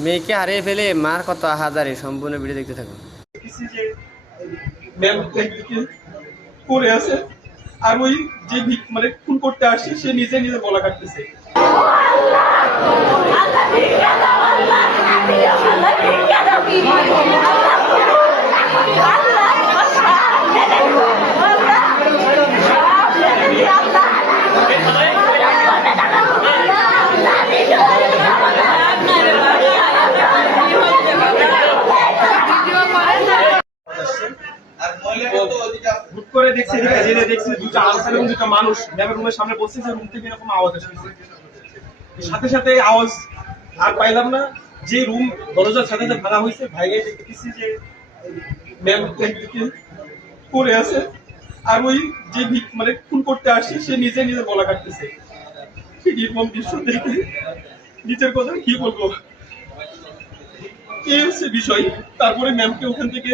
মেয়েকে হারিয়ে ফেলে মার কত আহাজারি, সম্পূর্ণ ভিডিও দেখতে থাকুন। ম্যাম একদিকে পড়ে আছে আর ওই যে মানে খুন করতে আসছে সে নিজে নিজে গলা কাটতেছে। হুট করে দেখছি দেখছি দুটো আনসার এবং দুটো মানুষ ম্যামের রুমের সামনে বসছে, রুম থেকে এরকম আওয়াজ আসছে। সাথে সাথে আওয়াজ আর পাইলাম না, যে রুম দরজার সাথে সাথে ভাঙা হয়েছে, ভাইগাই দেখতেছি যে ম্যাম একদিকে পড়ে আছে আর ওই যে মানে খুন করতে আসছে সে নিজে নিজে গলা কাটতেছে। নির্মম দৃশ্য দেখে নিজের কথা কি বলবো, এই হচ্ছে বিষয়। তারপরে ম্যামকে ওখান থেকে